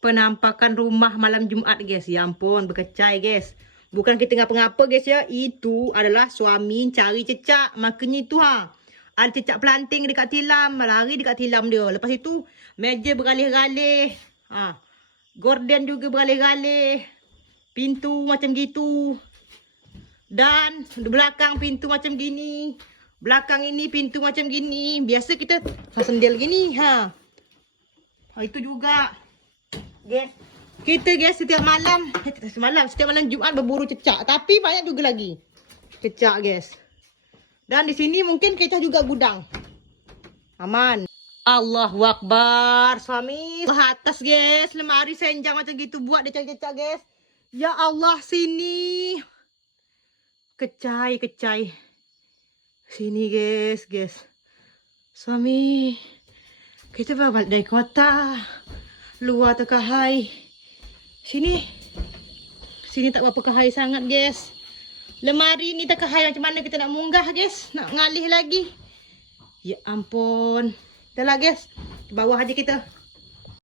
penampakan rumah malam Jumaat guys. Ya ampun, berkecai guys. Bukan kita ngapa-ngapa guys ya. Itu adalah suami cari cecak. Makanya itu ha. Ada cecak pelanting dekat tilam. Lari dekat tilam dia. Lepas itu, meja bergalih-galih. Ha. Gorden juga bergalih-galih. Pintu macam gitu. Dan belakang pintu macam gini. Belakang ini pintu macam gini. Biasa kita sendal gini. Ha. ha itu juga. Guys. Kita guys setiap malam. Eh, setiap malam. Setiap malam Jumaat berburu cecak. Tapi banyak juga lagi. Cecak guys. Dan di sini mungkin kita juga gudang. Aman. Allahu Akbar. Suami. Ke atas guys. Lemari senjang macam gitu. Buat dia cecak guys. Ya Allah sini. Kecai, kecai. Sini guys, guys. Suami. Kita baru balik dari kota. Luar terkahai. Sini. Sini tak berapa kahai sangat guys. Lemari ni terkahai macam mana kita nak munggah guys. Nak ngalih lagi. Ya ampun. Dah lah guys. Bawah aja kita.